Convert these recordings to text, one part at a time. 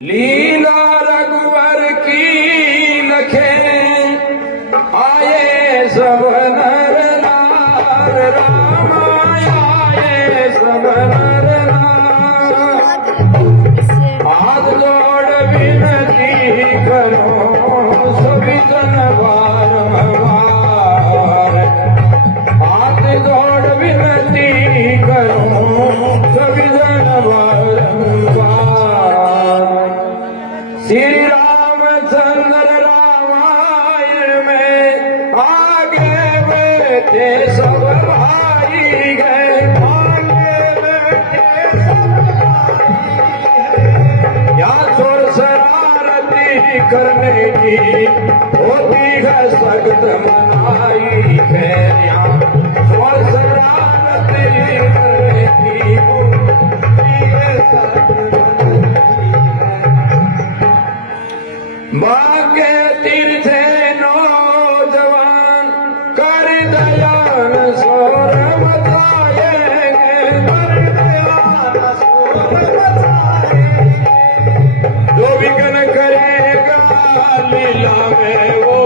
लीला रघुवर की लखे आए सब नर नार राम आए सब नर नार हाथ जोड़ विनती करो सभी जन बारंबार हाथ जोड़ विनती करो सभी जन बारंबार श्री रामचंद्र रामायण में आगे बैठे सब भाई गए आगे बैठे सब या छोड़ शरारती करने की होती है सख्त मनाई है यहाँ छोड़ शरारती करने की होती है सख्त बाके तीर्थे नौजवान कर दयान सोर मचाएंगे कर दयान सोर मचाएंगे जो विघ्न करेगा लीला में वो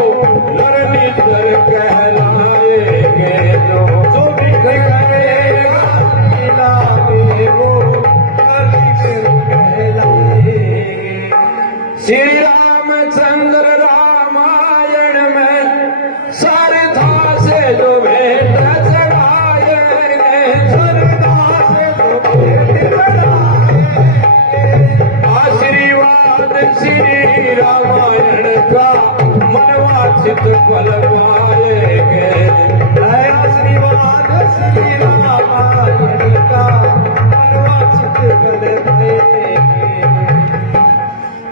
नर नितर कहलाएंगे जो विघ्न करेगा लीला में वो नर नितर कहलाएंगे श्री रामचंद्र रामायण में सरधा से जो भेंट चढ़ाएंगे सरधा से जो भेंट चढ़ाएंगे आशीर्वाद श्री रामायण का मनवांछित फल पाएंगे आशीर्वाद श्री रामायण का मनवांछित फल पाएंगे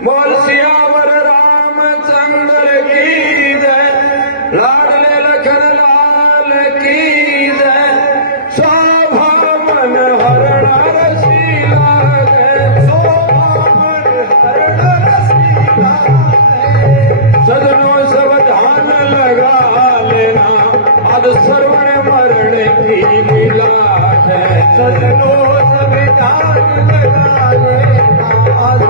बोल सियावर रामचंद्र की जय लाडले लखन लाल की जय शोभा मन हरण रसीला जय शोभा मन हरण रसीला सजनों सब ध्यान लगा लेना आज श्रवण मरण की लीला है सजनों सब ध्यान लगा लेना आज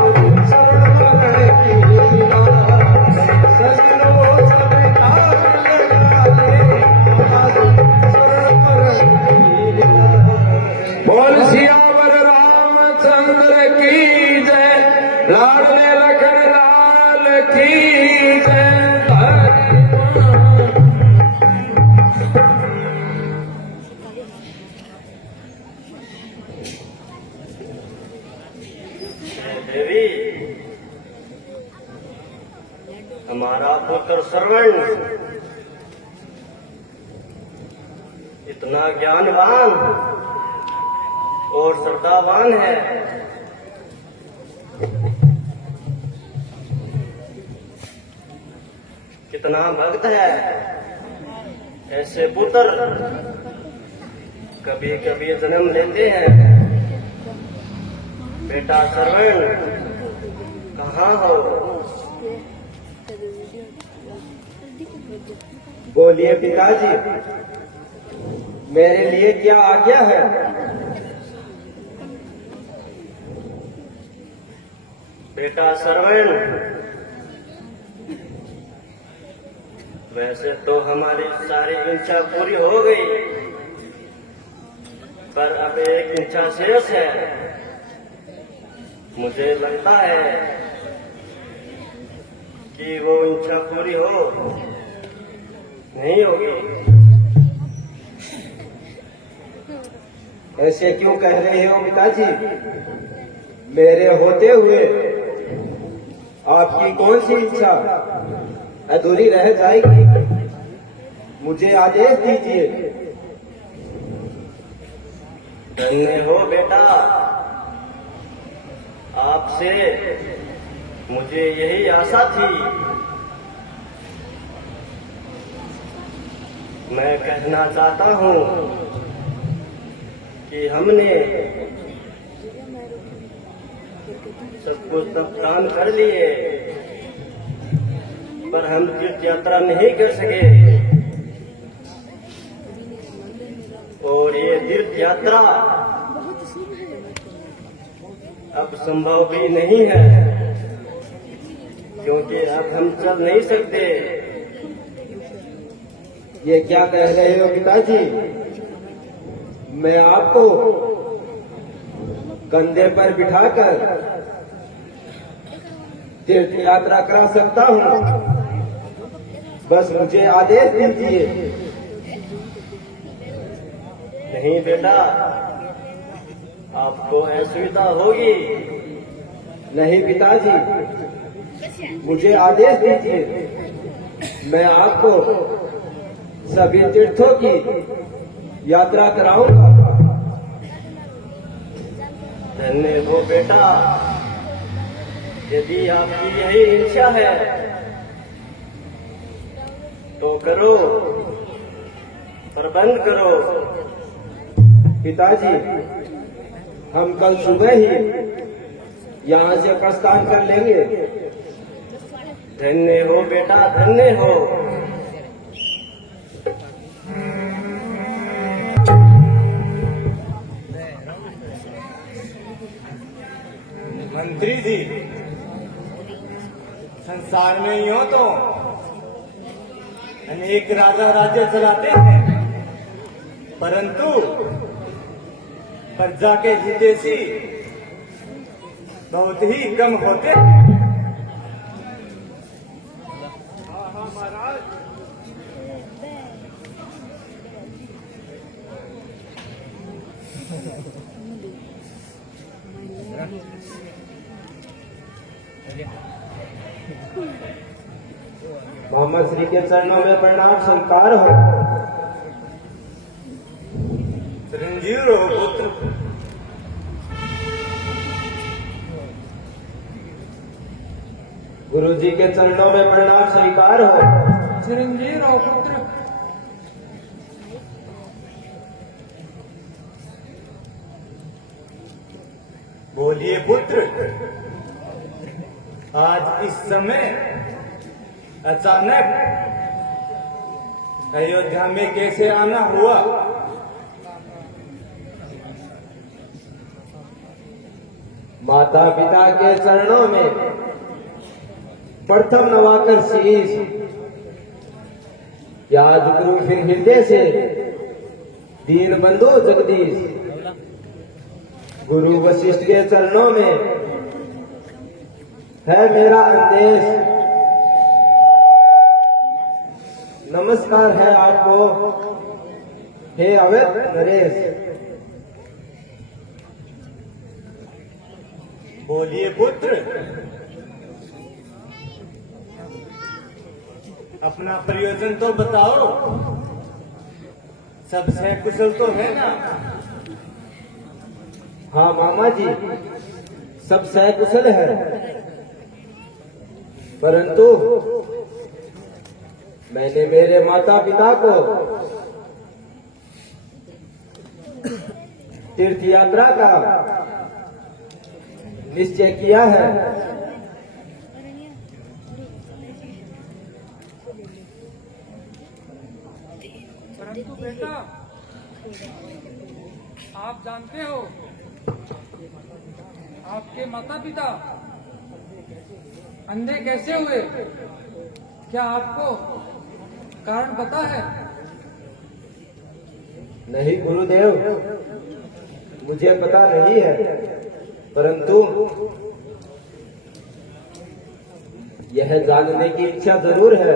बोल सियावर रामचंद्र की जय लाडले लखन लाल की जय देवी हमारा पुत्र श्रवण इतना ज्ञानवान और श्रद्धावान है कितना भक्त है ऐसे पुत्र कभी कभी जन्म लेते हैं बेटा श्रवण कहाँ हो बोलिए पिताजी मेरे लिए क्या आज्ञा है बेटा श्रवण वैसे तो हमारी सारी इच्छा पूरी हो गई पर अब एक इच्छा शेष है मुझे लगता है कि वो इच्छा पूरी हो नहीं होगी ऐसे क्यों कह रहे हो पिताजी मेरे होते हुए आपकी कौन सी इच्छा अधूरी रह जाएगी मुझे आदेश दीजिए धन्य हो बेटा आपसे मुझे यही आशा थी मैं कहना चाहता हूँ कि हमने सब कुछ सब काम कर लिए पर हम तीर्थ यात्रा नहीं कर सके और ये तीर्थ यात्रा अब संभव भी नहीं है क्योंकि अब हम चल नहीं सकते। ये क्या कह रहे हो पिताजी? मैं आपको कंधे पर बिठाकर तीर्थ यात्रा करा सकता हूँ, बस मुझे आदेश दीजिए। नहीं बेटा, आपको असुविधा होगी। नहीं पिताजी, मुझे आदेश दीजिए, मैं आपको सभी तीर्थों की यात्रा कराऊंगा। धन्य हो बेटा, यदि आपकी यही इच्छा है तो करो, प्रबंध करो। पिताजी, हम कल सुबह ही यहाँ से प्रस्थान कर लेंगे। धन्य हो बेटा, धन्य हो। मंत्री जी, संसार में ही हो तो अनेक राजा राज्य चलाते हैं, परंतु प्रजा के हितैषी बहुत ही कम होते हैं। मोहम्मद श्री के चरणों में प्रणाम स्वीकार हो। चिरंजीव रहो पुत्र। गुरु जी के चरणों में प्रणाम स्वीकार हो। चिरंजीव रहो पुत्र। बोलिए पुत्र, आज इस समय अचानक अयोध्या में कैसे आना हुआ? माता पिता के चरणों में प्रथम नवाकर शीश, याद गुरु फिर हृदय से दीन बंधु जगदीश। गुरु वशिष्ठ के चरणों में है मेरा संदेश। नमस्कार है आपको, हे अवैध नरेश। बोलिए पुत्र, अपना प्रयोजन तो बताओ। सब कुशल तो है ना? हाँ मामा जी, सब सकुशल है, परंतु मैंने मेरे माता पिता को तीर्थ यात्रा का निश्चय किया है। परंतु बेटा, आप जानते हो आपके माता पिता अंधे कैसे हुए? क्या आपको कारण पता है? नहीं गुरुदेव, मुझे पता नहीं है, परंतु यह जानने की इच्छा जरूर है।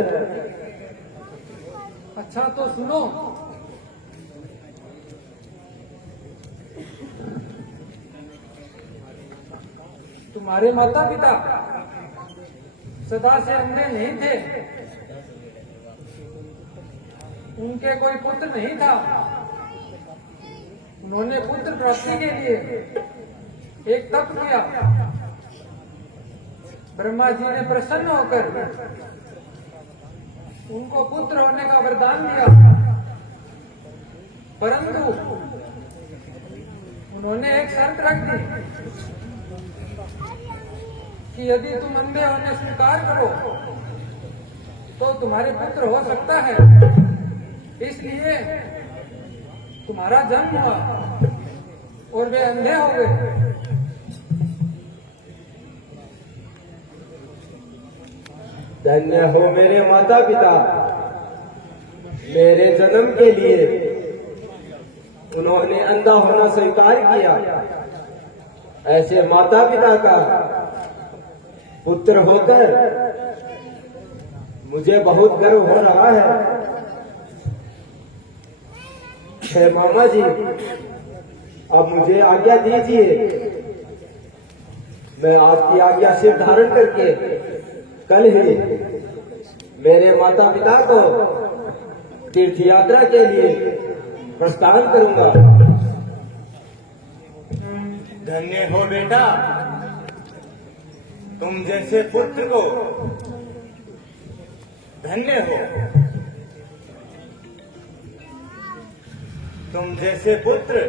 अच्छा तो सुनो। तुम्हारे माता पिता सदा से अंधे नहीं थे, उनके कोई पुत्र नहीं था। उन्होंने पुत्र प्राप्ति के लिए एक तप किया। ब्रह्मा जी ने प्रसन्न होकर उनको पुत्र होने का वरदान दिया, परंतु उन्होंने एक शर्त रख दी कि यदि तुम अंधे होने स्वीकार करो तो तुम्हारे पुत्र हो सकता है। इसलिए तुम्हारा जन्म हुआ और वे अंधे हो गए। धन्य हो मेरे माता पिता, मेरे जन्म के लिए उन्होंने अंधा होना स्वीकार किया। ऐसे माता पिता का पुत्र होकर मुझे बहुत गर्व हो रहा है। हे मामा जी, अब मुझे आज्ञा दीजिए, मैं आपकी आज्ञा से धारण करके कल ही मेरे माता पिता को तीर्थ यात्रा के लिए प्रस्थान करूंगा। धन्य हो बेटा, तुम जैसे पुत्र को, धन्य हो तुम जैसे पुत्र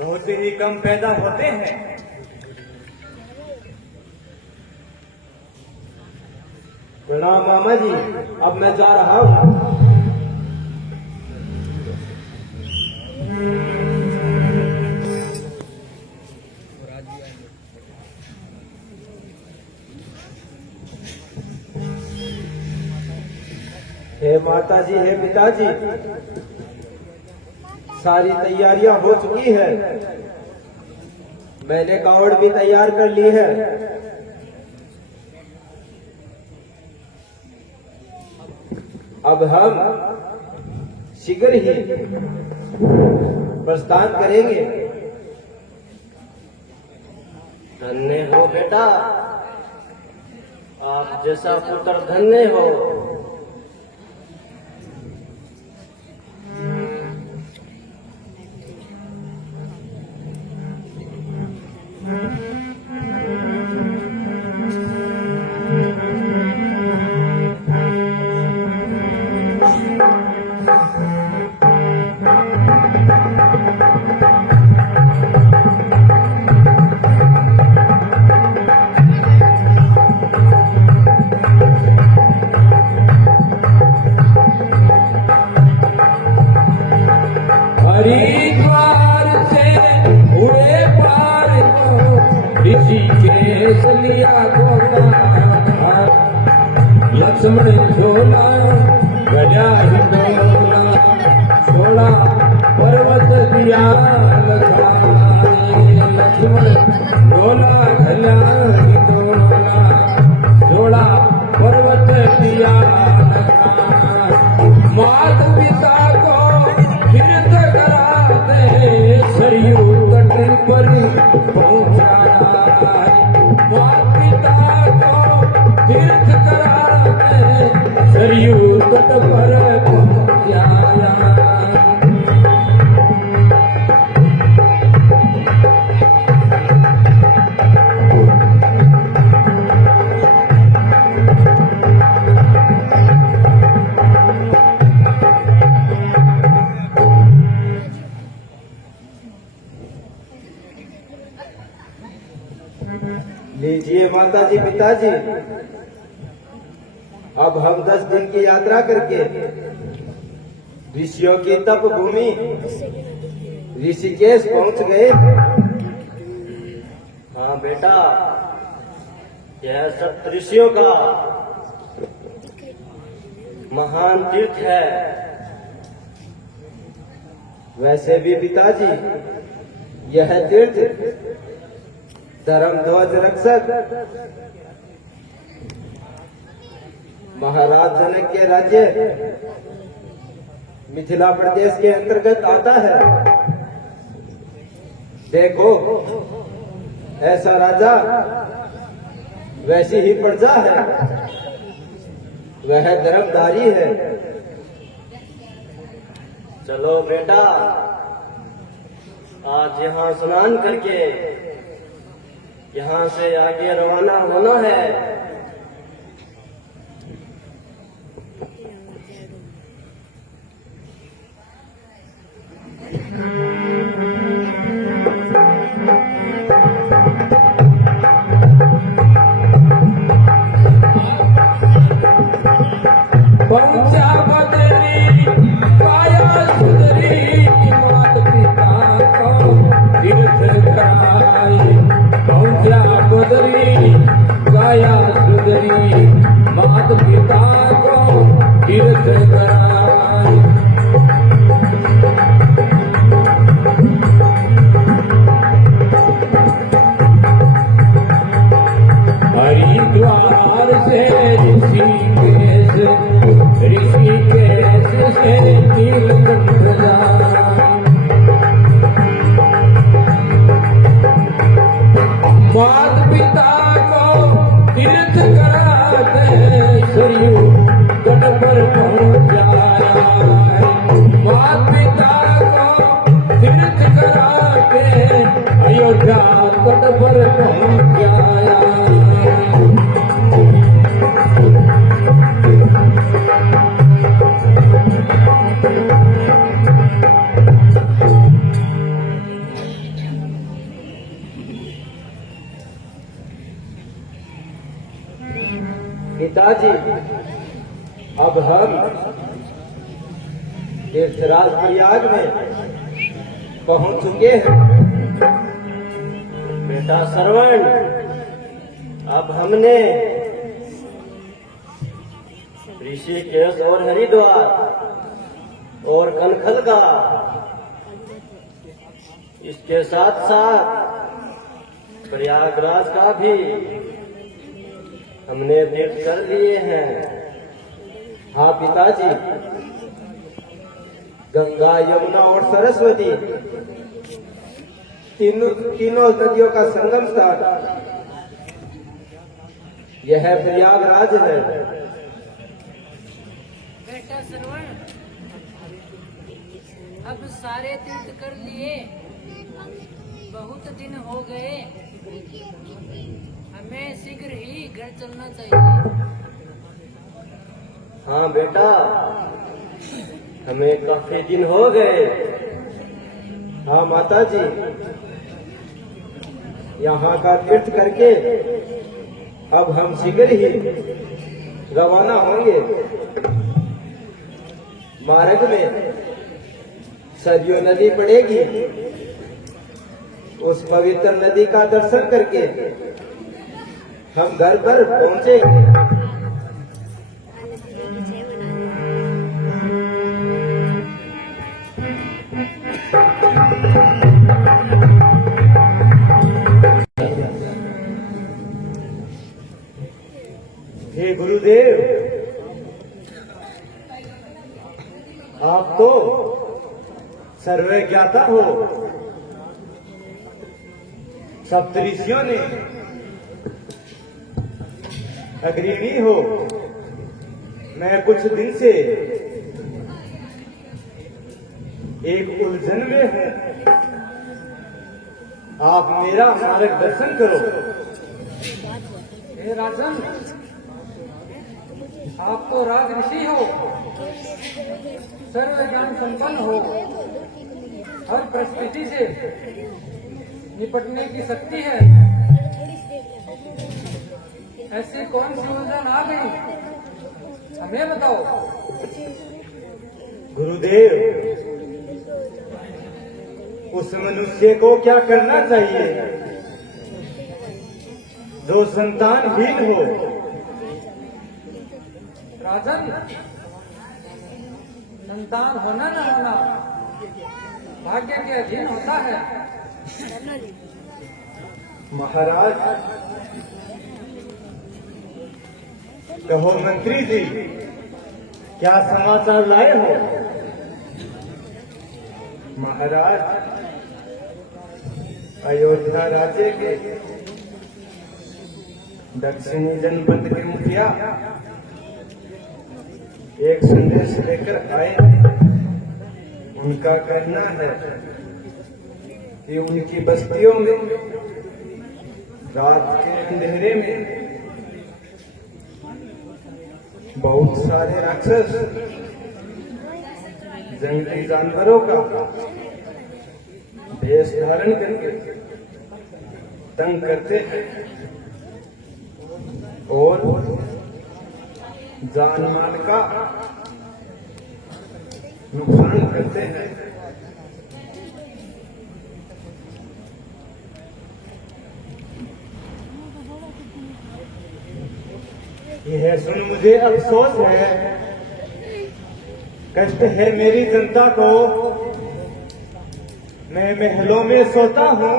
बहुत ही कम पैदा होते हैं। प्रणाम मामा जी, अब मैं जा रहा हूँ। हे माता जी, हे पिताजी, सारी तैयारियां हो चुकी है। मैंने कावड़ भी तैयार कर ली है। अब हम शीघ्र ही प्रस्थान करेंगे। धन्य हो बेटा, आप जैसा पुत्र धन्य हो। हरिद्वार से उड़े पार को ऋषिकेश लिया गोता, लक्ष्मण झोला गजा हिंडोला, छोड़ा पर्वत दिया लगाए। लक्ष्मण झोला गजा हिंडोला, छोड़ा पर्वत दिया लगाए। मात पिता को तीर्थ कराते सरयू तट पर पहुंचाया। मात पिता को तीर्थ कराते सरयू तट पर पहुंचाया। लीजिए माता जी, पिताजी, अब हम 10 दिन की यात्रा करके ऋषियों की तप भूमि ऋषिकेश पहुंच गए। हाँ बेटा, यह सब ऋषियों का महान तीर्थ है। वैसे भी पिताजी, यह तीर्थ धर्म ध्वज रक्षक महाराज जनक के राज्य मिथिला प्रदेश के अंतर्गत आता है। देखो, ऐसा राजा वैसी ही प्रजा है, वह धर्मधारी है। चलो बेटा, आज यहाँ स्नान करके यहाँ से आगे रवाना होना है। पहुंचा बदरी पाया सुंदरी, मात पिता को तीर्थ कराए। पहुंचा बदरी काया सुधरी मात पिता को तीर्थ कराए। हरिद्वार से ऋषिकेश, ऋषिकेश से नीलकंठ जाए। मात पिता को तीर्थ कराते सरयू तट पर पहुँचाया है। मात पिता को तीर्थ कराते अयोध्या तट पर पहुँचाया। पिताजी, अब हम तीर्थराज प्रयाग में पहुंच चुके हैं। बेटा श्रवण, अब हमने ऋषिकेश और हरिद्वार और कनखलगा, इसके साथ साथ प्रयागराज का भी हमने तीर्थ कर लिए हैं। हाँ पिताजी, गंगा, यमुना और सरस्वती तीनों नदियों का संगम स्थान यह प्रयागराज है। बेटा श्रवण, अब सारे तीर्थ कर लिए, बहुत दिन हो गए, हमें शीघ्र ही घर चलना चाहिए। हाँ बेटा, हमें काफी दिन हो गए। हाँ माता जी, यहाँ का तीर्थ करके अब हम शीघ्र ही रवाना होंगे। मार्ग में सरयू नदी पड़ेगी, उस पवित्र नदी का दर्शन करके हम घर पर पहुंचेंगे। हे गुरुदेव, आप तो सर्वे ज्ञाता हो। सप्तऋषियों ने अग्रणी हो। मैं कुछ दिन से एक उलझन में हूं, आप मेरा मार्गदर्शन करो। हे राजन, आप तो राज ऋषि हो, सर्व ज्ञान संपन्न हो, हर परिस्थिति से निपटने की शक्ति है। ऐसी कौन सी उलझन आ गई, हमें बताओ। गुरुदेव, उस मनुष्य को क्या करना चाहिए जो संतानहीन हो? राजन, संतान होना न होना भाग्य के अधीन होता है। महाराज, कहो मंत्री जी, क्या समाचार लाए हो? महाराज, अयोध्या राज्य के दक्षिणी जनपद के मुखिया एक संदेश लेकर आए। उनका कहना है कि उनकी बस्तियों में रात के अंधेरे में बहुत सारे राक्षस जंगली जानवरों का वेश धारण करके तंग करते हैं और जान माल का नुकसान करते हैं। यह सुन मुझे अफसोस है, कष्ट है मेरी जनता को। मैं महलों में सोता हूँ,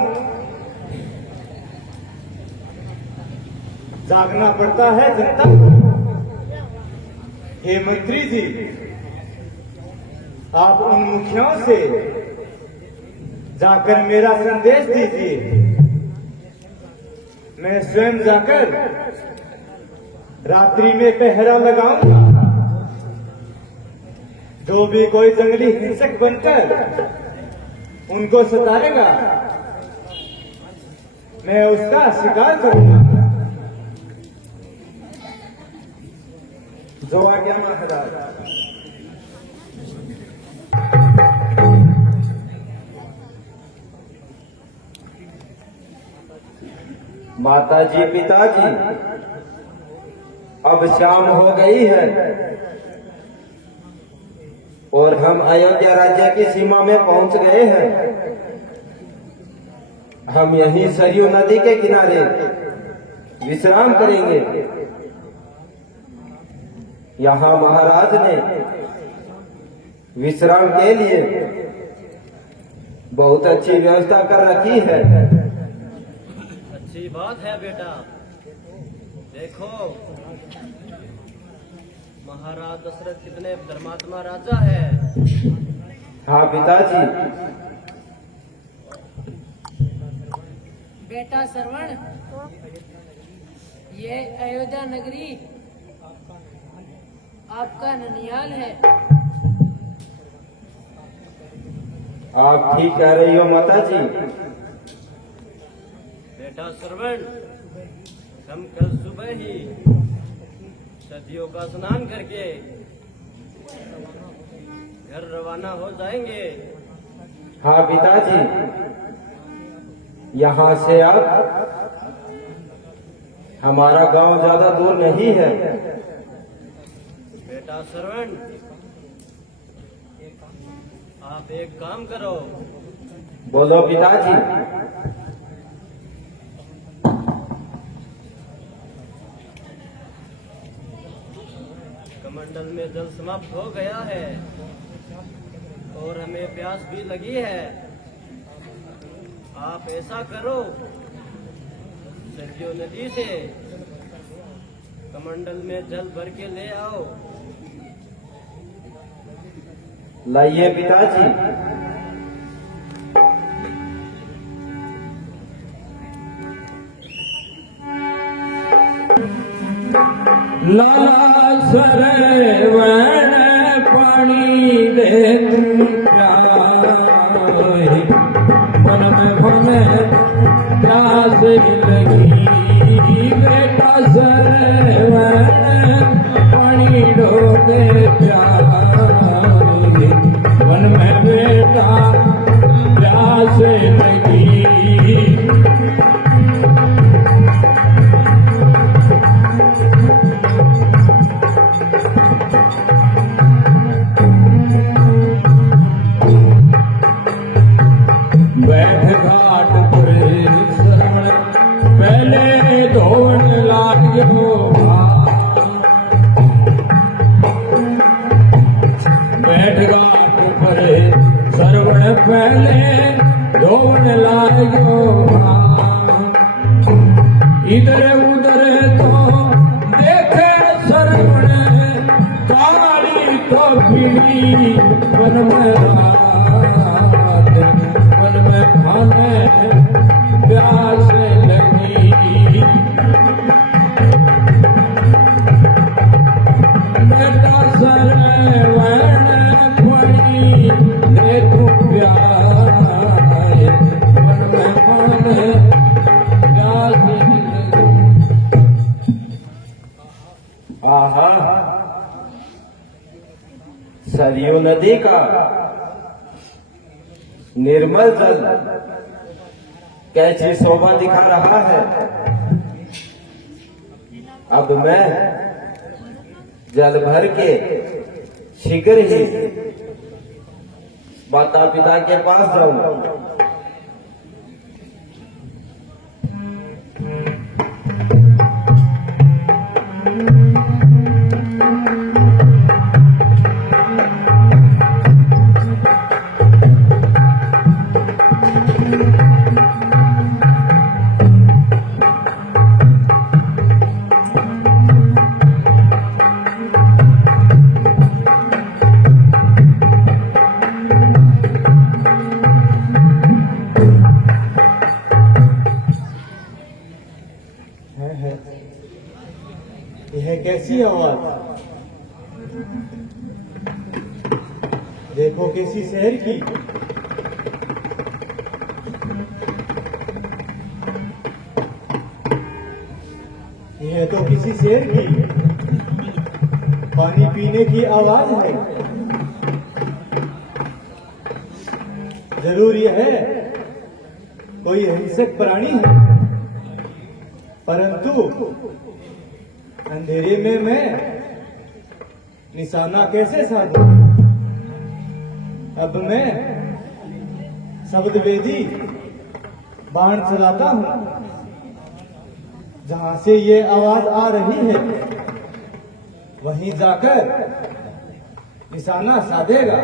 जागना पड़ता है जनता को। हे मंत्री जी, आप उन मुखियाओं से जाकर मेरा संदेश दीजिए। मैं स्वयं जाकर रात्रि में पहरा लगाऊंगा। जो भी कोई जंगली हिंसक बनकर उनको सताएगा, मैं उसका शिकार करूंगा। जो आज्ञा महाराज। माताजी, पिताजी, अब शाम हो गई है और हम अयोध्या राज्य की सीमा में पहुंच गए हैं। हम यहीं सरयू नदी के किनारे विश्राम करेंगे। यहाँ महाराज ने विश्राम के लिए बहुत अच्छी व्यवस्था कर रखी है। अच्छी बात है बेटा। देखो महाराज दशरथ कितने धर्मात्मा राजा है। हाँ पिताजी। बेटा श्रवण, ये अयोध्या नगरी आपका ननियाल है। आप ठीक कह रही हो माताजी। बेटा श्रवण, हम कल सुबह ही सदियों का स्नान करके घर रवाना हो जाएंगे। हाँ पिताजी, यहाँ से आप, हमारा गांव ज्यादा दूर नहीं है। बेटा श्रवण, आप एक काम करो। बोलो पिताजी। कमंडल में जल समाप्त हो गया है और हमें प्यास भी लगी है। आप ऐसा करो, सरयू नदी से कमंडल में जल भर के ले आओ। लाइए पिताजी। लाला सरवण पानी दे मन में प्यास लगी। बेटा सरवण पानी डोके मन में बेटा प्यास लगी। बैठ घाट पर श्रवण पहले धोन लाग्यो। बैठ घाट पर श्रवण पहले धोन लाग्यो। इधर उधर तो देखे श्रवण, काली तो पीड़ी मन में रात, मन में खाने प्यास लगी। बेटा सरवण पड़ी देखो प्यास, मन में खाने प्यास लगी। आहा, सरयू नदी का निर्मल जल कैसी शोभा दिखा रहा है। अब मैं जल भर के शीघ्र ही माता पिता के पास जाऊंगा। है यह कैसी आवाज? देखो किसी शहर की। यह तो किसी शेर की पानी पीने की आवाज है। जरूर यह है कोई हिंसक प्राणी है, परंतु अंधेरे में मैं निशाना कैसे साधूं? अब मैं शब्द वेदी बाण चलाता हूं। जहां से ये आवाज आ रही है वहीं जाकर निशाना साधेगा।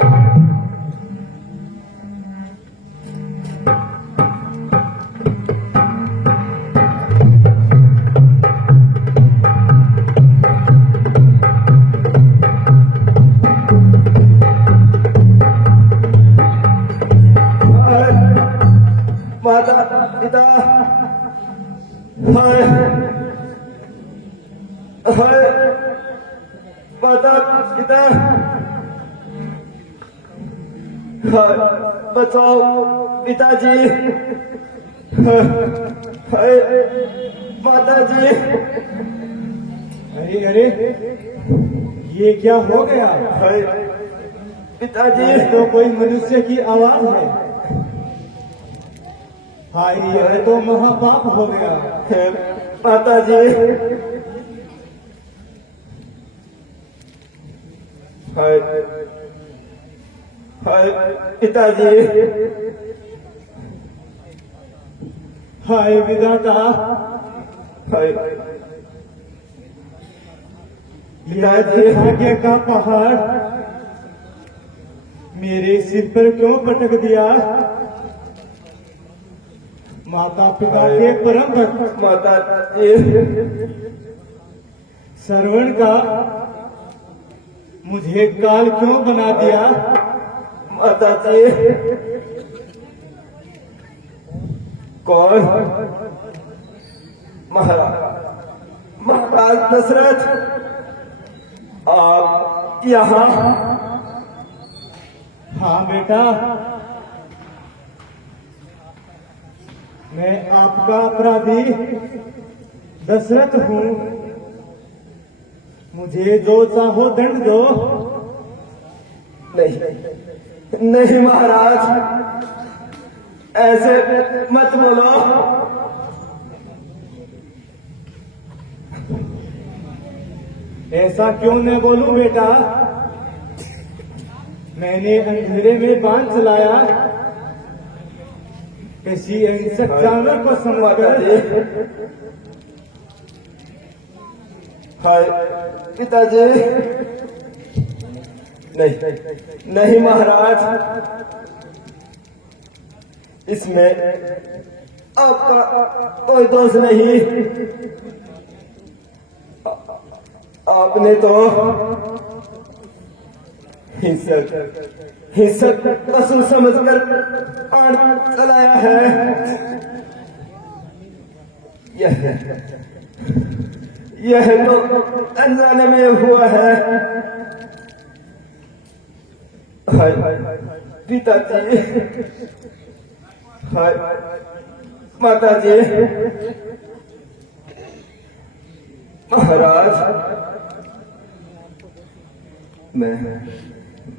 माता पिता, हाय हाय माता पिता, हाय बचाओ पिताजी, हाय माता जी। अरे अरे ये क्या हो गया? हाय पिताजी। ये तो कोई मनुष्य की आवाज है। हाय यह तो महापाप हो गया। माता जी, हाय हाय पिताजी, हाय विधाता, हाय यह दुर्भाग्य का पहाड़ मेरे सिर पर क्यों पटक दिया? माता पिता के परम भक्त माता जी, श्रवण का मुझे काल क्यों बना दिया? माता जी। कौन? महाराज दशरथ, आप यहाँ? हाँ बेटा, मैं आपका अपराधी दशरथ हूँ। मुझे जो चाहो दंड दो। नहीं नहीं महाराज, ऐसे मत बोलो। ऐसा क्यों न बोलूं बेटा? मैंने अंधेरे में बाण चलाया, किसी हिंसक जानवर को समझकर। हाय पिताजी, नहीं नहीं महाराज, इसमें आपका कोई दोष नहीं। आपने तो हिंसक पशु समझकर बाण चलाया है। यह तो अनजाने में हुआ है। हाय पिताजी, हाय माताजी, महाराज,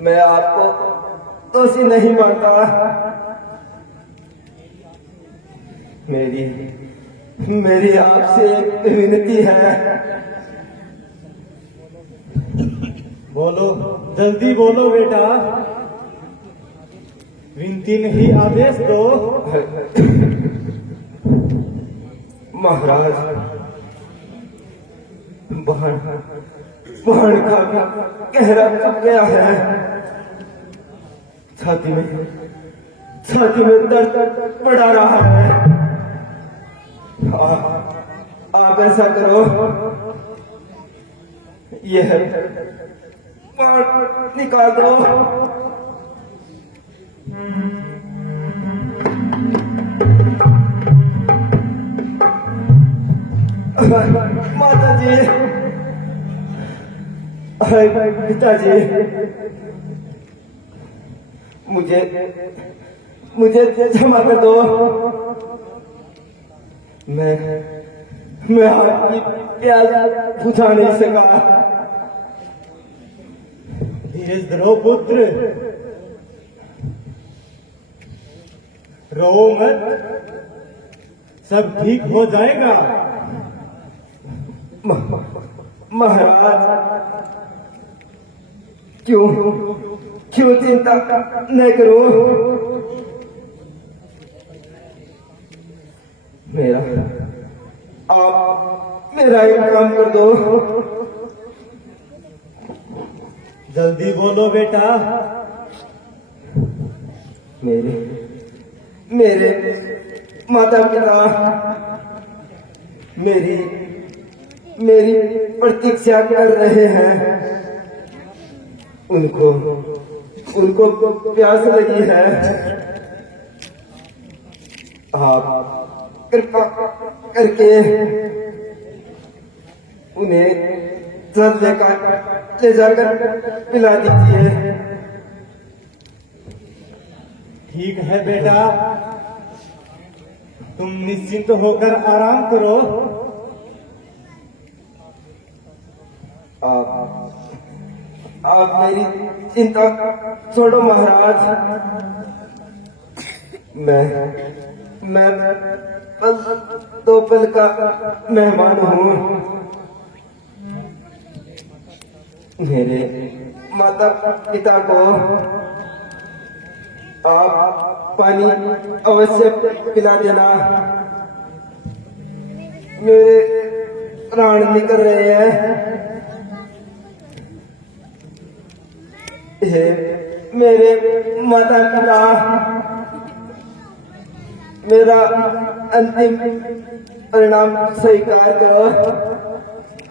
मैं आपको दोषी नहीं मानता। मेरी आपसे एक विनती है। बोलो, जल्दी बोलो बेटा। विनती नहीं, आदेश दो। महाराज, बाण का गहरा कब गया है। छाती में दर्द बढ़ा रहा है। आप ऐसा करो, यह बाण निकाल दो। माता जी, पिताजी, मुझे क्षमा कर दो। मैं आपकी प्यास बुझा नहीं सका। धीरज धरो पुत्र, रो मत, सब ठीक हो जाएगा। महाराज, क्यों चिंता न करो। आप मेरा एक काम कर दो। जल्दी बोलो बेटा। मेरे माता पिता मेरी प्रतीक्षा कर रहे हैं। उनको प्यास लगी है। आप कृपा करके उन्हें जल ले जाकर पिला दीजिए। ठीक है बेटा, तुम निश्चिंत होकर आराम करो। आप मेरी चिंता छोड़ो महाराज। मैं दो पल का मेहमान हूँ। मेरे माता पिता को आप पानी अवश्य पिला देना। मेरे प्राण निकल रहे हैं। हे मेरे माता पिता, मेरा अंतिम परिणाम स्वीकार करो।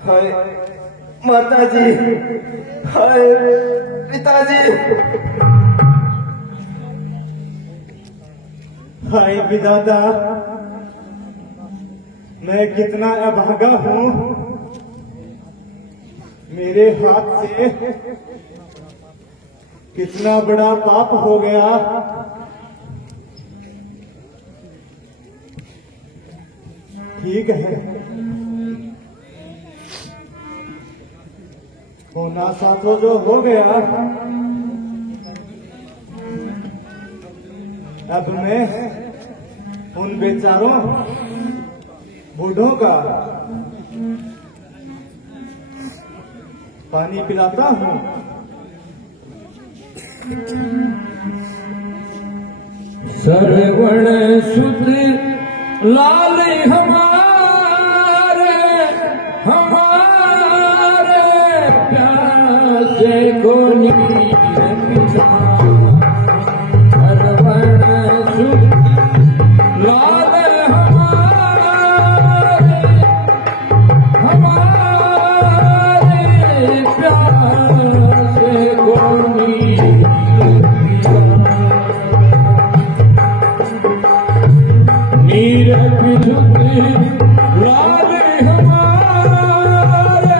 हाय माता जी, हाय पिताजी। हाय विधाता, मैं कितना अभागा हूँ। मेरे हाथ से कितना बड़ा पाप हो गया। ठीक है, होना सा तो जो हो गया। अब मैं उन बेचारों बूढ़ों का पानी पिलाता हूँ। सरवण सुत लाल हमारे प्यासे को नीर पिला। सरवण सुत लाल हमारे प्यासे को नीर नीर पिलुकी लाल हमारे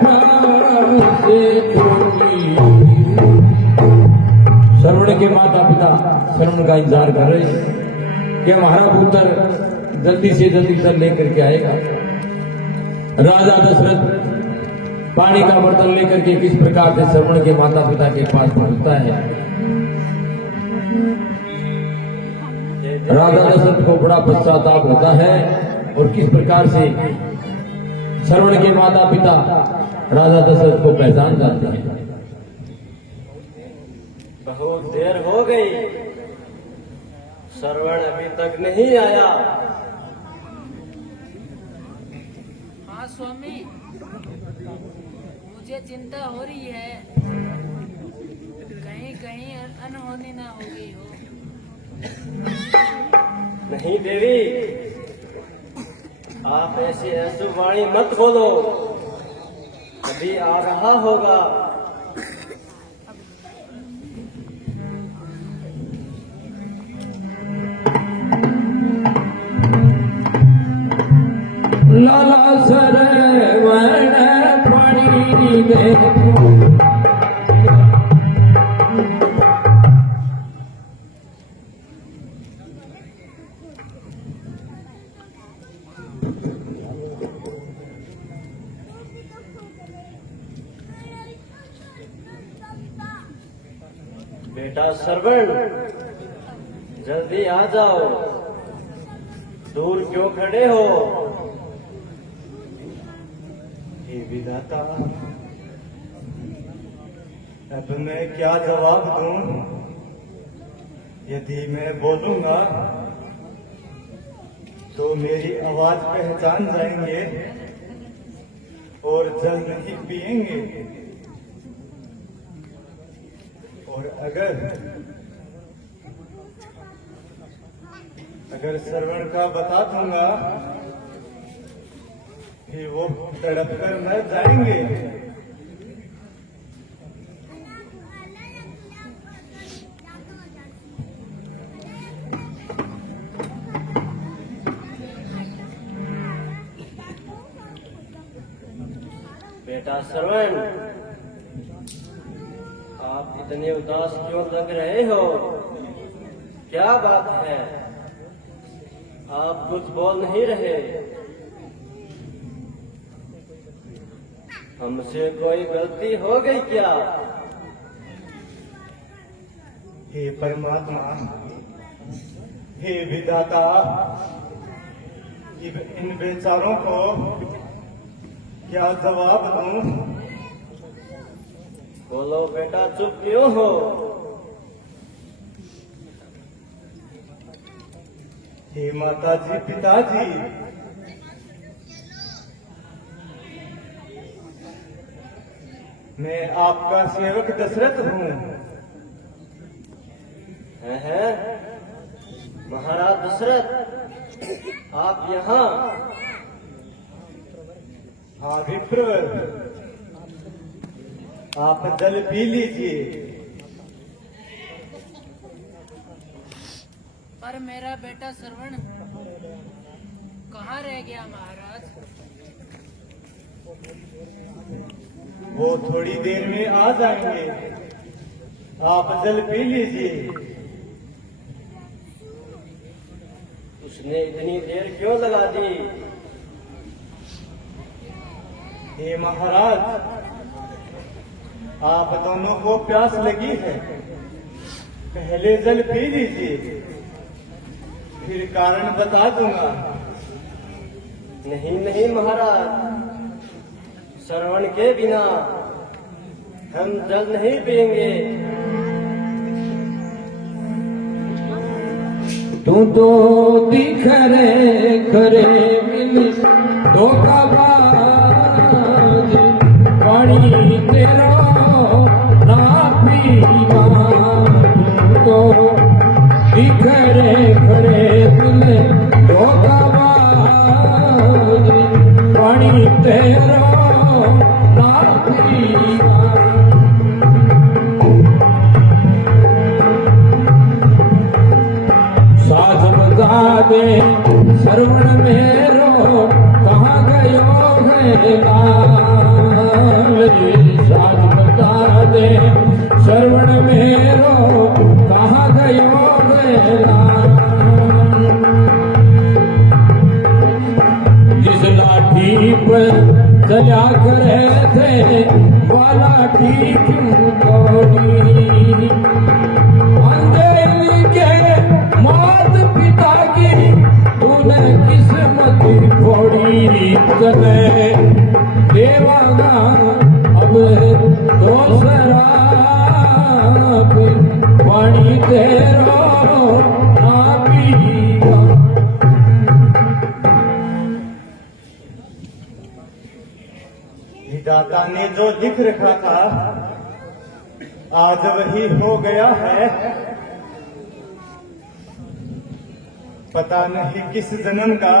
प्यासे कोई। श्रवण के माता पिता श्रवण का इंतजार कर रहे हैं कि हमारा पुत्र जल्दी से जल्दी जल लेकर के आएगा। राजा दशरथ पानी का बर्तन लेकर के किस प्रकार से श्रवण के माता पिता के पास पहुंचता है। राजा दशरथ को बड़ा पश्चाताप होता है और किस प्रकार से श्रवण के माता पिता राजा दशरथ को पहचान जाते हैं। बहुत देर हो गई, श्रवण अभी तक नहीं आया। हाँ स्वामी, मुझे चिंता हो रही है, कहीं कहीं अनहोनी ना हो गई हो। नहीं देवी, आप ऐसी वाणी मत बोलो, अभी आ रहा होगा। लाला सरवण पानी दे बेटा सरवण, जल्दी आ जाओ। दूर क्यों खड़े हो? हे विधाता, अब मैं क्या जवाब दूं? यदि मैं बोलूंगा तो मेरी आवाज पहचान जाएंगे और जल नहीं पिएंगे, और अगर श्रवण का बता दूंगा कि वो तड़प कर मर जाएंगे। बेटा सरवण, आप इतने उदास क्यों लग रहे हो? क्या बात है? आप कुछ बोल नहीं रहे। हमसे कोई गलती हो गई क्या? हे परमात्मा, हे विधाता, इन बेचारों को क्या जवाब दूं? बोलो बेटा, चुप क्यों हो? हे माता जी, पिताजी, मैं आपका सेवक दशरथ हूँ। हैं? महाराज दशरथ, आप यहाँ? हाँ विप्रवर, आप जल पी लीजिए। पर मेरा बेटा श्रवण कहाँ रह गया महाराज? वो थोड़ी देर में आ जाएंगे, आप जल पी लीजिए। उसने इतनी देर क्यों लगा दी? हे महाराज, आप दोनों को प्यास लगी है, पहले जल पी लीजिए, फिर कारण बता दूंगा। नहीं नहीं महाराज, श्रवण के बिना हम जल नहीं पिएंगे। तू तो दिखरे करे मिल धोखाबाज, पानी तेरा ना पीवा। तू तो दिखरे करे मिल धोखाबाज, पानी तेरा ना पीवा। साज बजा दे श्रवण मेरो, कहाँ गयो है लाल। साज बजा दे श्रवण मेरो, कहाँ गयो है लाल। जिस लाठी पर चला करे थे, वो लाठी क्यों तोड़ी। अंधेरी के मात पिता की तूने किस्मत फोड़ी। कने देवाना अब दूसरा, पानी तेरा ना पीवा। विधाता ने जो लिख रखा था आज वही हो गया है। पता नहीं किस जन्म का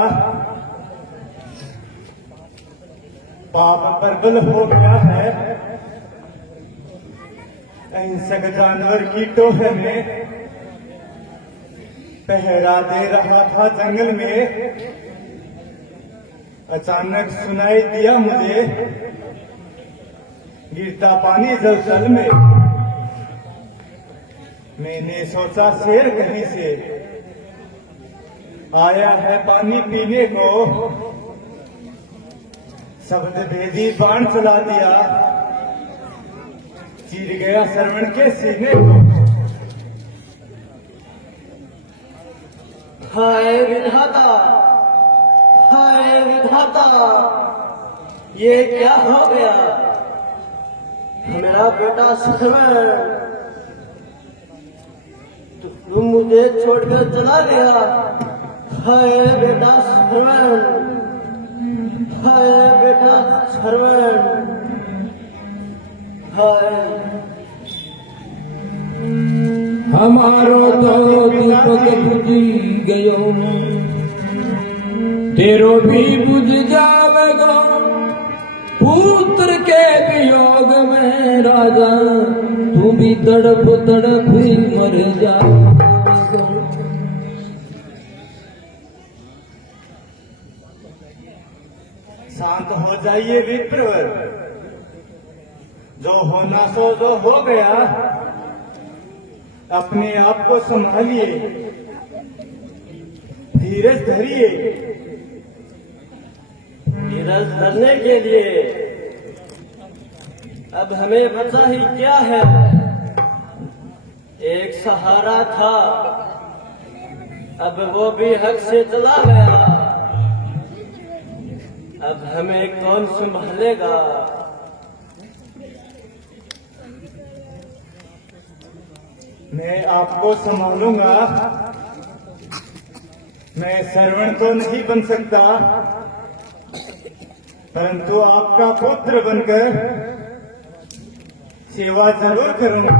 पाप प्रबल हो गया है। अहिंसक जानवर की टोह में पहरा दे रहा था जंगल में, अचानक सुनाई दिया मुझे गिरता पानी जल तल में। मैंने सोचा शेर कहीं से आया है पानी पीने को। शब्द भेदी बाण चला दिया, चीर गया श्रवण के सीने को। हाय विधाता, हाय विधाता, ये क्या हो गया? मेरा बेटा श्रवण, तुम मुझे छोड़कर चला गया। हाय बेटा श्रवण, हाय बेटा श्रवण, हाय। हमारो तो दीपक बुझी गयो, तेरो भी बुझ जावेगा। पुत्र के वियोग में राजा, तू भी तड़प तड़प ही मर जाएगा। शांत हो जाइए विप्रवर, जो होना सो जो हो गया। अपने आप को संभालिए, धीरज धरिए। धीरज धरने के लिए अब हमें बचा ही क्या है? एक सहारा था, अब वो भी हक से चला गया। अब हमें कौन संभालेगा? मैं आपको संभालूंगा। मैं श्रवण तो नहीं बन सकता, परंतु आपका पुत्र बनकर सेवा जरूर करूंगा।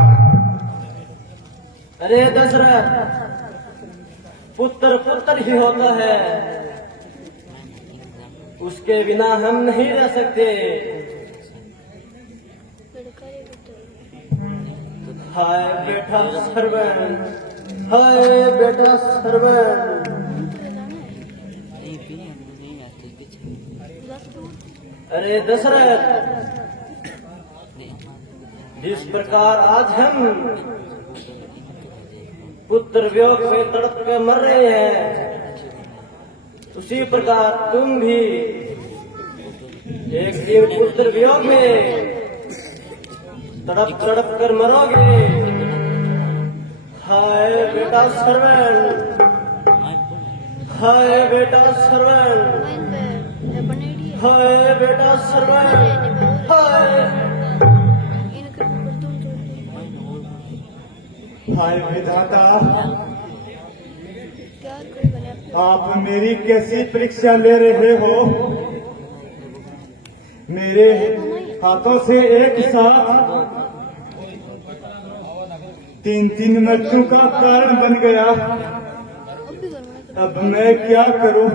अरे दशरथ, पुत्र पुत्र ही होता है, उसके बिना हम नहीं रह सकते। हाय बेटा श्रवण, हाय बेटा श्रवण। अरे दशरथ, जिस प्रकार आज हम पुत्र वियोग में तड़प के मर रहे हैं, उसी प्रकार तुम भी एक दिन पुत्र वियोग में तड़प तड़प कर मरोगे। हाय बेटा श्रवण, हाय बेटा श्रवण, हाय बेटा श्रवण, हाय। हाय विधाता, आप मेरी कैसी परीक्षा ले रहे हो? मेरे हाथों से एक साथ तीन मृत्यु का कारण बन गया। अब मैं क्या करूं?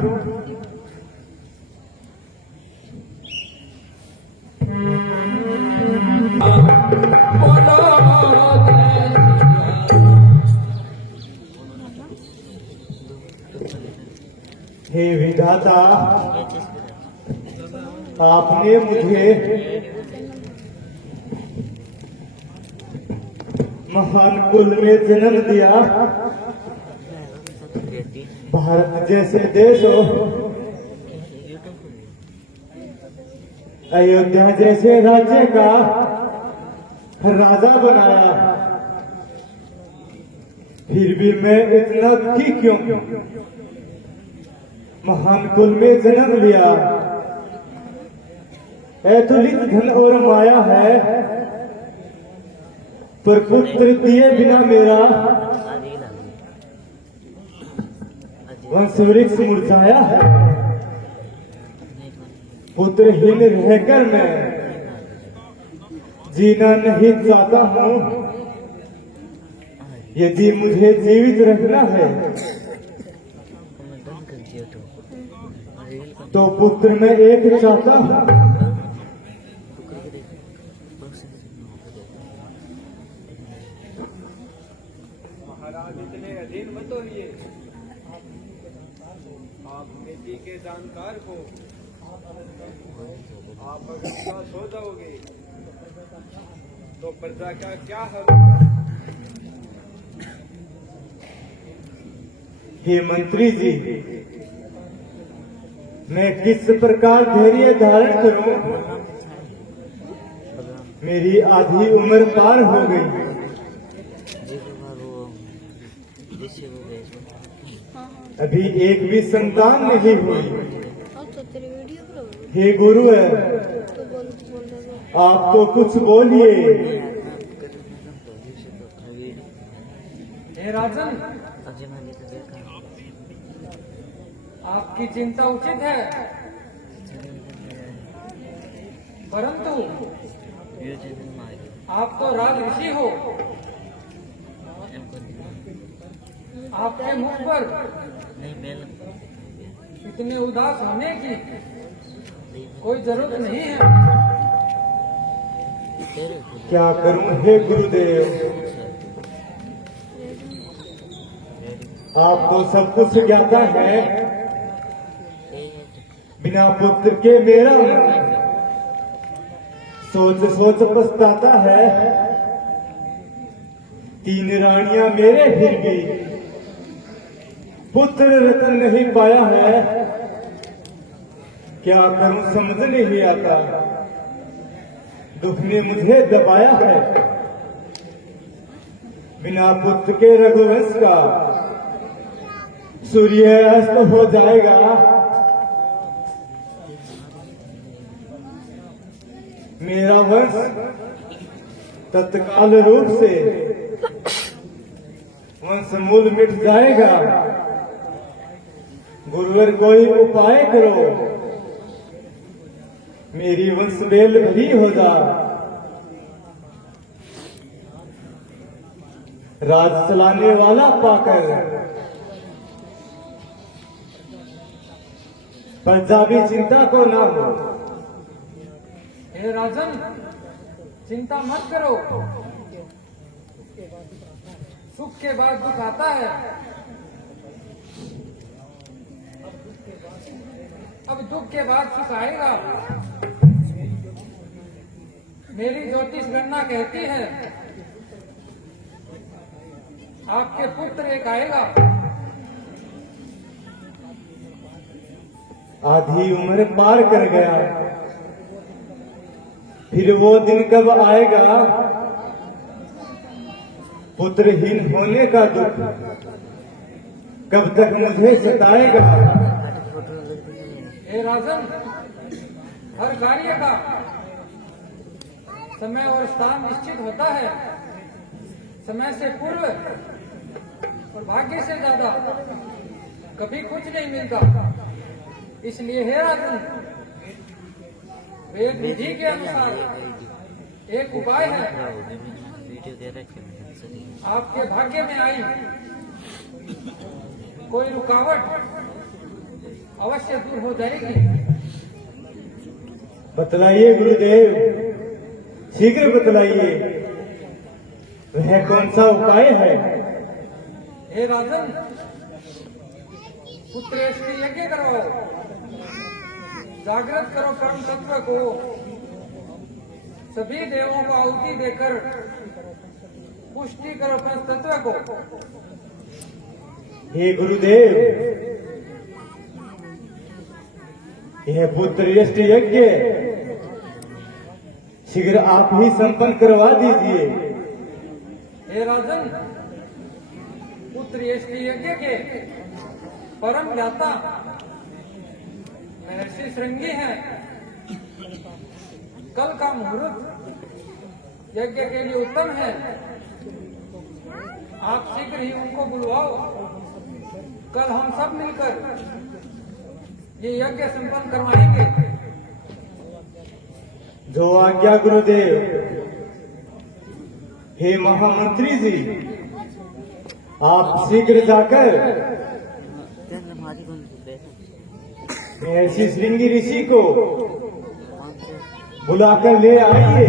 हे विधाता, आपने मुझे महान कुल में जन्म दिया। भारत जैसे देश हो, अयोध्या जैसे राज्य का राजा बनाया, फिर भी मैं इतना दुखी क्यों? महान कुल में जन्म लिया, अतुलित धन और माया है, पर पुत्र दिए बिना मेरा वंश वृक्ष मुरझाया है। पुत्रहीन रहकर मैं जीना नहीं चाहता हूँ। यदि मुझे जीवित रखना है तो पुत्र में एक चाहता हूँ। महाराज इतने अधीन मत होइए। आप नीति के जानकार हो, आप अगर पास हो जाओगे तो प्रजा का क्या हाल होगा? हे मंत्री जी, मैं किस प्रकार धैर्य धारण करूं? मेरी आधी उम्र पार हो गई, अभी एक भी संतान नहीं हुई। हे गुरु है, आप तो कुछ बोलिए। हे राजन, आपकी चिंता उचित है, परंतु आप तो राज ऋषि हो। आपके मुख पर इतने उदास होने की कोई जरूरत नहीं है। क्या करूं हे गुरुदेव, आप तो सब कुछ ज्ञाता है। बिना पुत्र के मेरा मन सोच सोच पछताता है। 3 रानियां मेरे फिर गई, पुत्र रत्न नहीं पाया है। क्या करूं समझ नहीं आता, दुख ने मुझे दबाया है। बिना पुत्र के रघुवंश का सूर्य अस्त हो जाएगा। मेरा वंश तत्काल रूप से वंश मूल मिट जाएगा। गुरुवर कोई उपाय करो, मेरी वंश बेल भी हो जा। राज चलाने वाला पाकर प्रजा भी चिंता को ना हो। हे राजन, चिंता मत करो, सुख के बाद दुख आता है। अब दुख के बाद सुख आएगा। मेरी ज्योतिष गणना कहती है आपके पुत्र एक आएगा। आधी उम्र पार कर गया, फिर वो दिन कब आएगा? पुत्रहीन होने का दुख कब तक मुझे सताएगा? हे राजन, हर कार्य का समय और स्थान निश्चित होता है। समय से पूर्व और भाग्य से ज्यादा कभी कुछ नहीं मिलता। इसलिए हे राजन, वेद विधि के अनुसार एक उपाय है, आपके भाग्य में आई कोई रुकावट अवश्य दूर हो जाएगी। बतलाइए गुरुदेव, शीघ्र बतलाइए, वह कौन सा उपाय है? हे राजन, पुत्रेष्टि यज्ञ करवाओ, जागृत करो परम तत्व को, सभी देवों को आहुति देकर पुष्टि करो पंच तत्व को। हे गुरुदेव, यह पुत्र यज्ञ शीघ्र आप ही संपन्न करवा दीजिए। हे राजन, पुत्र यज्ञ के परम ज्ञाता महर्षि श्रृंगी हैं। कल का मुहूर्त यज्ञ के लिए उत्तम है। आप शीघ्र ही उनको बुलवाओ। कल हम सब मिलकर ये यज्ञ संपन्न करवाएंगे। जो आज्ञा गुरुदेव। हे महामंत्री जी, आप शीघ्र जाकर महर्षि श्रृंगी ऋषि को बुलाकर ले आइए।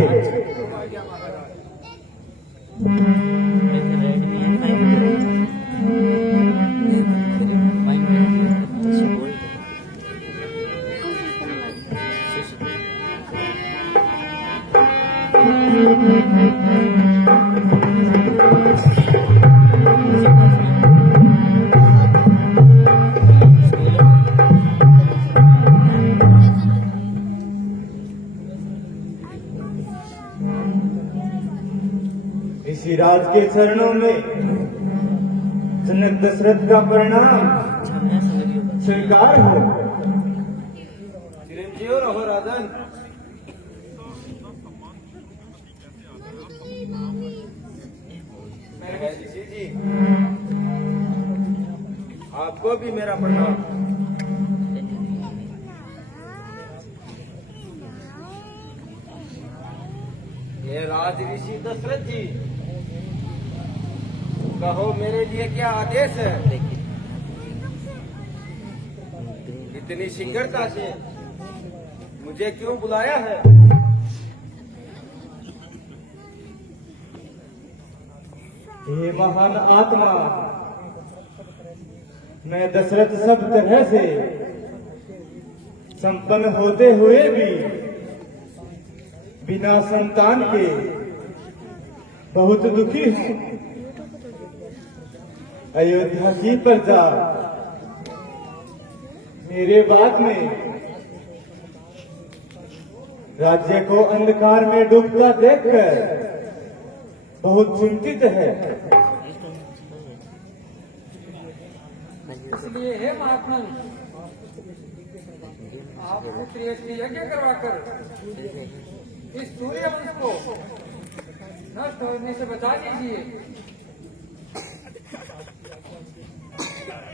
ऋषिराज के चरणों में जनक दशरथ का परिणाम स्वीकार हो। चिरंजीव रहो राजन। ऋषि जी, आपको भी मेरा प्रणाम। ये राज ऋषि दशरथ जी, कहो मेरे लिए क्या आदेश है? इतनी शीघ्रता से मुझे क्यों बुलाया है? हे महान आत्मा, मैं दशरथ सब तरह से संपन्न होते हुए भी बिना संतान के बहुत दुखी हूं। अयोध्या की प्रजा मेरे बाद में राज्य को अंधकार में डूबता देखकर बहुत चिंतित है। इसलिए हे महात्मा, आप पुत्री यज्ञ करवाकर इस सूर्यवंश को नष्ट होने से बचा लीजिए।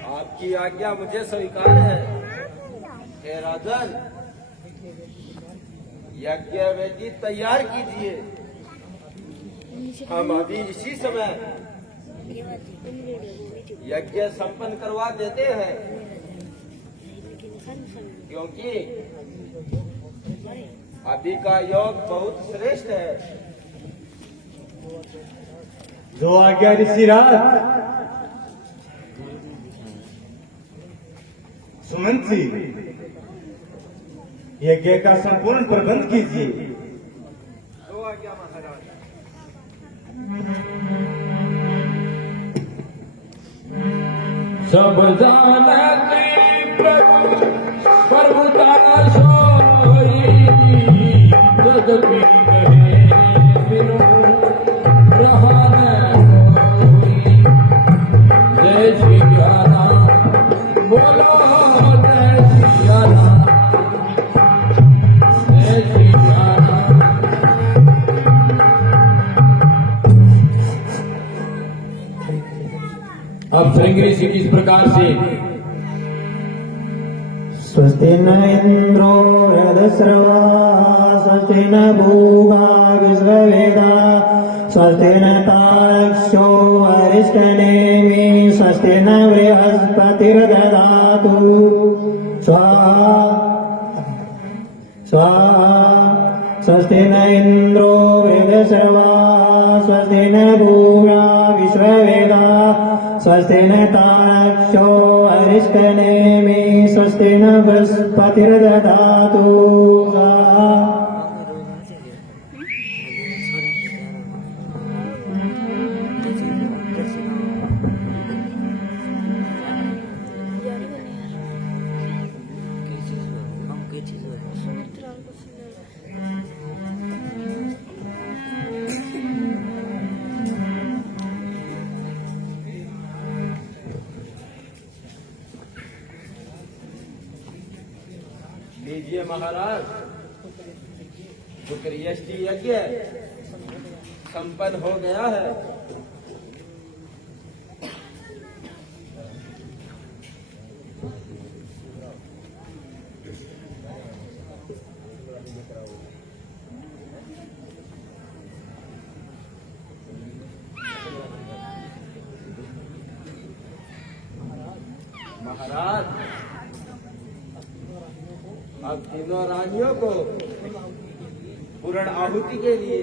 आपकी आज्ञा मुझे स्वीकार है। हे राजन, यज्ञ वेदी तैयार कीजिए। हम अभी इसी समय यज्ञ संपन्न करवा देते हैं, क्योंकि अभी का योग बहुत श्रेष्ठ है। जो आज्ञा ऋषिराज। सुमंत जी, यज्ञ का संपूर्ण प्रबंध कीजिए। जो आज्ञा महाराज। सब जानते प्रभु प्रभुता सोई, जगती कहे बिनु रहा न कोई। जय श्री राम बोलो, जय श्री राम, जय श्री राम। अब श्रृंग ऋषि किस प्रकार से स्वस्ति न इंद्रो रदस्रवा, स्वस्ति न भूगा विश्ववेदा, स्वस्ति न तारक्षो वरिष्ठनेमि, स्वस्ति न बृहस्पतिर्दधातु स्वाहा स्वाहा। स्वस्ति न इंद्रो वृद्धश्रवा, स्वस्ति न भूया विश्ववेदा, स्वस्ति न तारक्षो अरिष्टनेमि, स्वस्ति न बृहस्पतिर्दधातु स्वाहा। लीजिए महाराज, शुक्रियष्टि यज्ञ संपन्न हो गया है। महाराज, अब तीनों रानियों को पूर्ण आहुति के लिए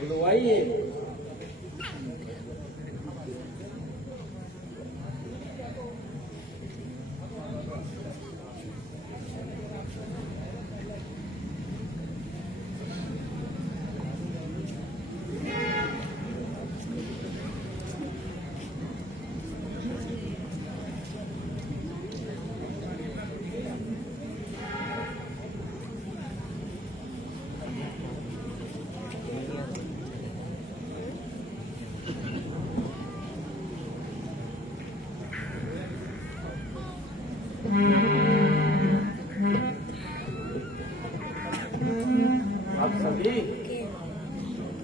बुलवाइए। आप सभी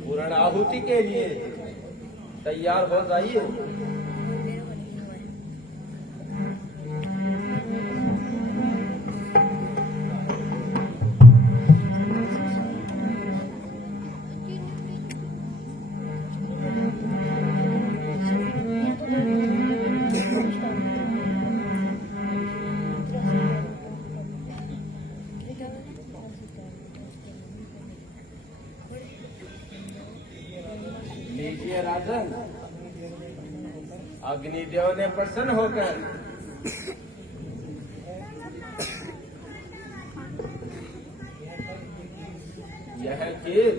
पूर्ण आहुति के लिए तैयार हो जाइए। लीजिए राजन, अग्निदेव ने प्रसन्न होकर यह खीर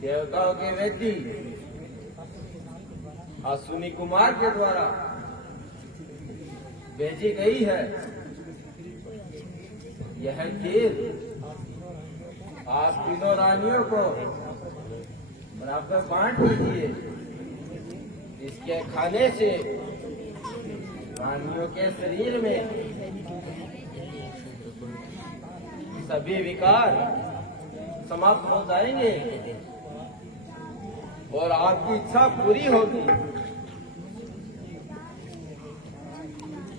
देवताओं के व्यक्ति अश्विनी कुमार के द्वारा भेजी गई है। यह खीर आप तीनों रानियों को बराबर बांट दीजिए। इसके खाने से रानियों के शरीर में सभी विकार समाप्त हो जाएंगे और आपकी इच्छा पूरी होगी।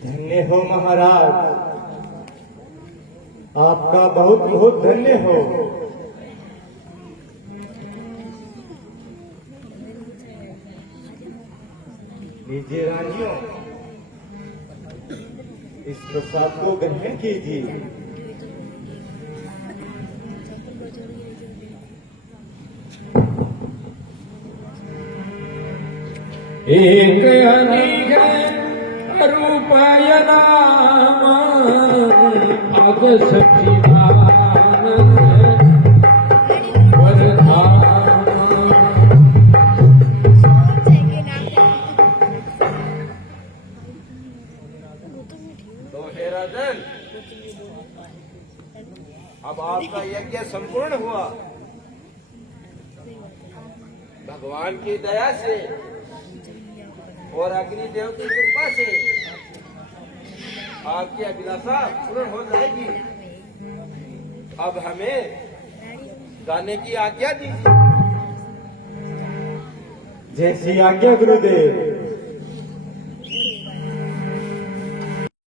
धन्य हो महाराज, आपका बहुत बहुत धन्य हो। लीजिए रानियों, इस प्रसाद को ग्रहण कीजिए। एक अनेक रूपाय नाम अग सच्चिदानंद वरधाम। तो हे राजन, अब आपका यज्ञ संपूर्ण हुआ। भगवान की दया से और अग्निदेव की कृपा से आपकी अभिलाषा पूर्ण हो जाएगी। अब हमें जाने की आज्ञा दीजिए। जैसी आज्ञा गुरुदेव।